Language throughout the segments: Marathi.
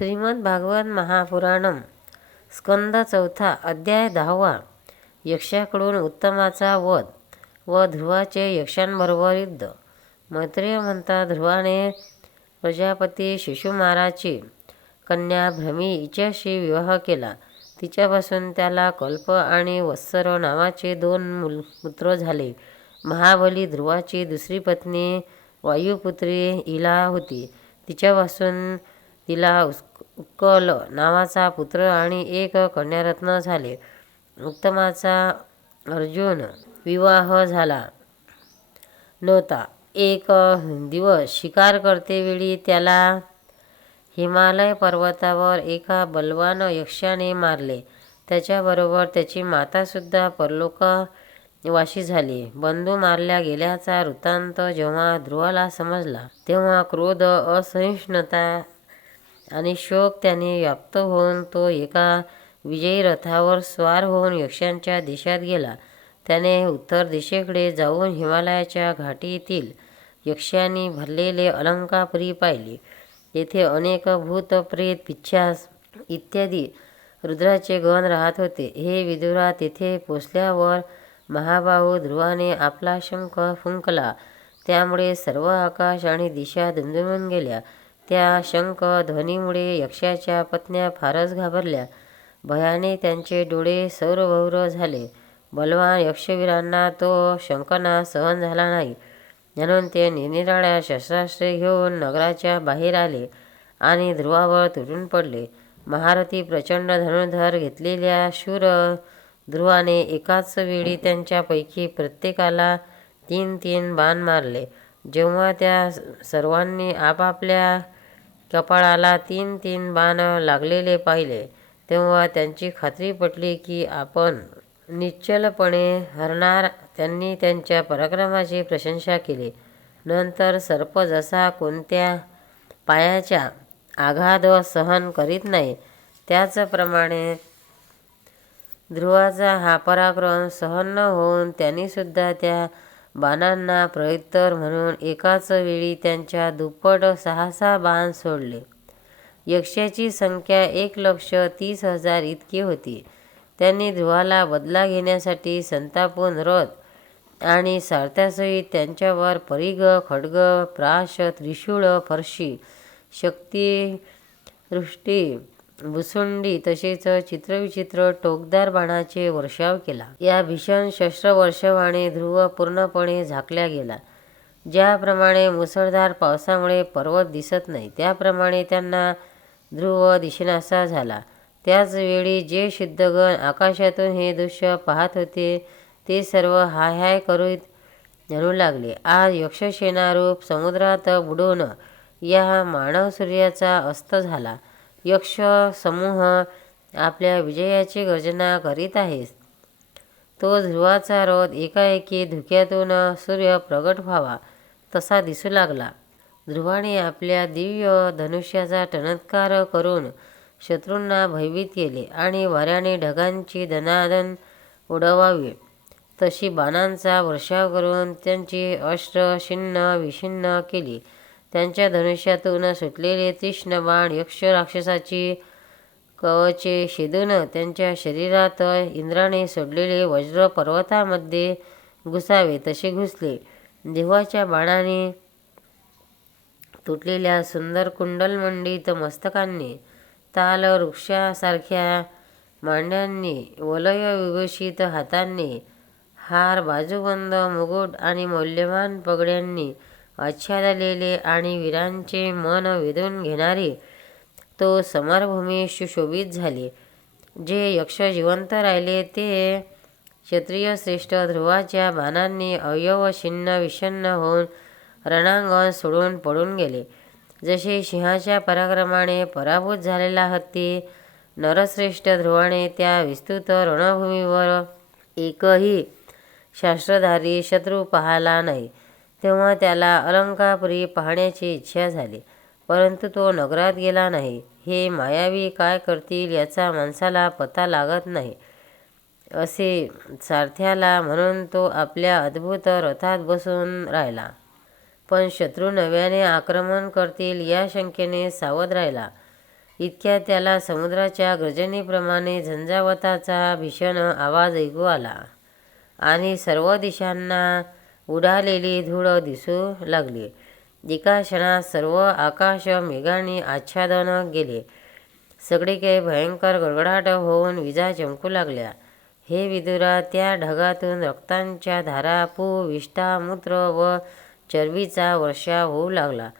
श्रीमद भागवत महापुराणम स्कंद चौथा अध्याय दहावा यक्षाकडून उत्तमाचा वध व ध्रुवाचे यक्षांबरोबर युद्ध. मैत्रेय म्हणता ध्रुवाने प्रजापती शिशुमाराची कन्या भ्रमी हिच्याशी विवाह केला. तिच्यापासून त्याला कल्प आणि वत्सर नावाचे दोन मुल पुत्र झाले. महाबली ध्रुवाची दुसरी पत्नी वायुपुत्री इला होती. तिच्यापासून तिला उत्कल नावाचा पुत्र आणि एक कन्यारत्न झाले. उत्तमाचा अर्जुन विवाह झाला नव्हता. एक दिवस शिकार करतेवेळी त्याला हिमालय पर्वतावर एका बलवान यक्षाने मारले. त्याच्याबरोबर त्याची मातासुद्धा परलोकवाशी झाली. बंधू मारल्या गेल्याचा वृत्तांत जेव्हा ध्रुवाला समजला तेव्हा क्रोध असहिष्णुता आणि शोक त्याने व्याप्त होऊन तो एका विजयी रथावर स्वार होऊन यक्षांच्या देशात गेला. त्याने उत्तर दिशेकडे जाऊन हिमालयाच्या घाटीतील यक्षांनी भरलेले अलंकापुरी पाहिली. येथे अनेक भूत प्रेत पिच्छास इत्यादी रुद्राचे गण राहत होते. हे विदुरा तेथे पोचल्यावर महाबाहू ध्रुवाने आपला शंख फुंकला. त्यामुळे सर्व आकाश आणि दिशा दुमदुमून गेल्या. त्या शंख ध्वनीमुळे यक्षाच्या पत्न्या फारच घाबरल्या. भयाने त्यांचे डोळे सौरभौर झाले. बलवान यक्षवीरांना तो शंकना सहन झाला नाही. म्हणून ते निरनिराळ्या शस्त्रास्त्रे घेऊन नगराच्या बाहेर आले आणि ध्रुवावर तुटून पडले. महारथी प्रचंड धनुर्धर घेतलेल्या शूर ध्रुवाने एकाच वेळी त्यांच्यापैकी प्रत्येकाला तीन तीन बाण मारले. जेव्हा त्या सर्वांनी आपापल्या कपाळाला तीन तीन बाण लागलेले पाहिले. तेव्हा त्यांची खात्री पटली की आपण निश्चलपणे हरणार. त्यांनी त्यांच्या पराक्रमाची प्रशंसा केली. नंतर सर्प जसा कोणत्या पायाच्या आघात सहन करीत नाही. त्याचप्रमाणे ध्रुवाचा हा पराक्रम सहन न होऊन त्यांनीसुद्धा त्या बाणांना प्रत्युत्तर म्हणून एकाच वेळी त्यांच्या दुप्पट सहासा बाण सोडले. यक्षाची संख्या एक लक्ष तीस हजार इतकी होती. त्यांनी ध्रुवाला बदला घेण्यासाठी संतापून रथ आणि सारथ्यासहित त्यांच्यावर परिघ खड्ग प्राश त्रिशूळ फरशी शक्ती वृष्टी भुसुंडी तसेच चित्रविचित्र टोकदार बाणाचे वर्षाव केला. या भीषण शस्त्रवर्षावाने ध्रुव पूर्णपणे झाकल्या गेला. ज्याप्रमाणे मुसळधार पावसामुळे पर्वत दिसत नाही त्याप्रमाणे त्यांना ध्रुव दिशनासा झाला. त्याचवेळी जे शुद्धगण आकाशातून हे दृश्य पाहत होते ते सर्व हाय हाय करीत धरू लागले. आज यक्षसेनारूप समुद्रात बुडून या मानव सूर्याचा अस्त झाला. यक्ष समूह आपल्या विजयाची गर्जना करीत आहे तो ध्रुवाचा रथ एकाएकी धुक्यातून सूर्य प्रगट व्हावा तसा दिसू लागला. ध्रुवाने आपल्या दिव्य धनुष्याचा टणत्कार करून शत्रूंना भयभीत केले आणि वाऱ्याने ढगांची दनादन उडवावी. तशी बाणांचा वर्षाव करून त्यांची अष्ट छिन्न विछिन्न केली. त्यांच्या धनुष्यातून सुटलेले तीक्ष्ण बाण यक्ष राक्षसाची कवचे शिदून त्यांच्या शरीरात इंद्राने सोडलेले वज्र पर्वतामध्ये घुसावे तसे घुसले. देवाच्या बाणाने तुटलेल्या सुंदर कुंडलमंडित मस्तकांनी ताल वृक्षासारख्या मांड्यांनी वलय विभूषित हातांनी हार बाजूबंद मुकुट आणि मौल्यवान पगड्यांनी आच्छादलेले आणि वीरांचे मन वेधून घेणारे तो समरभूमी सुशोभित झाले. जे यक्ष जिवंत राहिले ते क्षत्रिय श्रेष्ठ ध्रुवाच्या बाणांनी अवयव छिन्न विषन्न होऊन रणांगण सोडून पडून गेले. जसे सिंहाच्या पराक्रमाने पराभूत झालेला हत्ती नरश्रेष्ठ ध्रुवाने त्या विस्तृत रणभूमीवर एकही शास्त्रधारी शत्रू पाहला नाही. तेव्हा त्याला अलंकापुरी पाहण्याची इच्छा झाली. परंतु तो नगरात गेला नाही. हे मायावी काय करतील याचा माणसाला पत्ता लागत नाही. असे सारथ्याला म्हणून तो आपल्या अद्भुत रथात बसून राहिला. पण शत्रू नव्याने आक्रमण करतील या शंकेने सावध राहिला. इतक्या त्याला समुद्राच्या गर्जनेप्रमाणे झंझावताचा भीषण आवाज ऐकू आला. आणि सर्व दिशांना उडालेली धूळ दिसू लागली. एका क्षणात सर्व आकाश मेघाने आच्छादन गेले. सगळीकडे भयंकर गडगडाट होऊन विजा चमकू लागल्या. हे विदुरा त्या ढगातून रक्तांच्या धारा पू विष्ठा मूत्र व चरबीचा वर्षा होऊ लागला.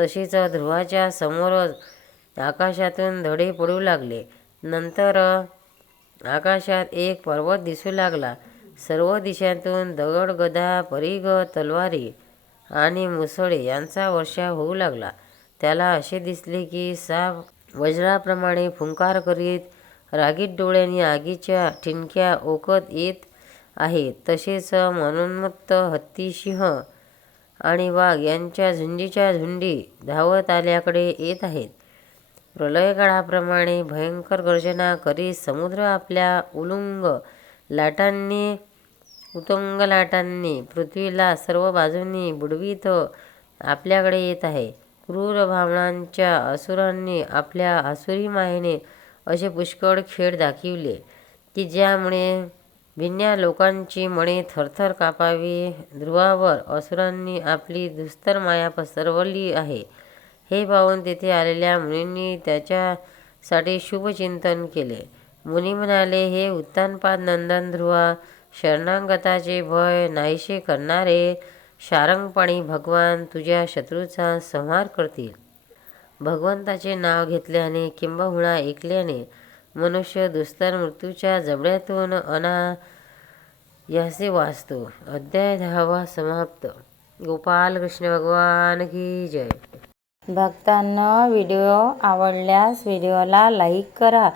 तशीच ध्रुवाच्या समोरच आकाशातून धडे पडू लागले. नंतर आकाशात एक पर्वत दिसू लागला. सर्व दिशांतून दगड गदा परिघ तलवारी आणि मुसळे यांचा वर्षा होऊ लागला. त्याला असे दिसले की साप वज्राप्रमाणे फुंकार करीत रागीत डोळ्यांनी आगीच्या ठिणक्या ओकत येत आहे. तसेच मनोन्मत्त हत्ती सिंह आणि वाघ यांच्या झुंजीच्या झुंडी धावत आल्याकडे येत आहेत. प्रलयकाळाप्रमाणे भयंकर गर्जना करीत समुद्र आपल्या उलुंग लाटांनी उतुंग लाटांनी पृथ्वीला सर्व बाजूंनी बुडवीत आपल्याकडे येत आहे. क्रूर भावनांच्या असुरांनी आपल्या आसुरी मायेने असे पुष्कळ खेळ दाखविले की ज्यामुळे भिन्या लोकांची मने थरथर कापावी ध्रुवावर असुरांनी आपली दुस्तर माया पसरवली आहे. हे पाहून तेथे आलेल्या मुनींनी त्याच्यासाठी शुभचिंतन केले. मुनी म्हणाले हे उत्तानपाद नंदन ध्रुवा शरणागताचे भय नाहीसे करणारे शारंगपणी भगवान तुझ्या शत्रूचा संहार करतील. भगवंताचे नाव घेतल्याने किंबहुना ऐकल्याने मनुष्य दुस्तर मृत्यूच्या जबड्यातून अना यासे वाचतो. अध्याय दहावा समाप्त. गोपाल कृष्ण भगवान की जय. भक्तांना व्हिडिओ आवडल्यास व्हिडिओला लाईक करा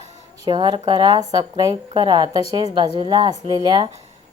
शेअर करा सबस्क्राईब करा. तसेच बाजूला असलेल्या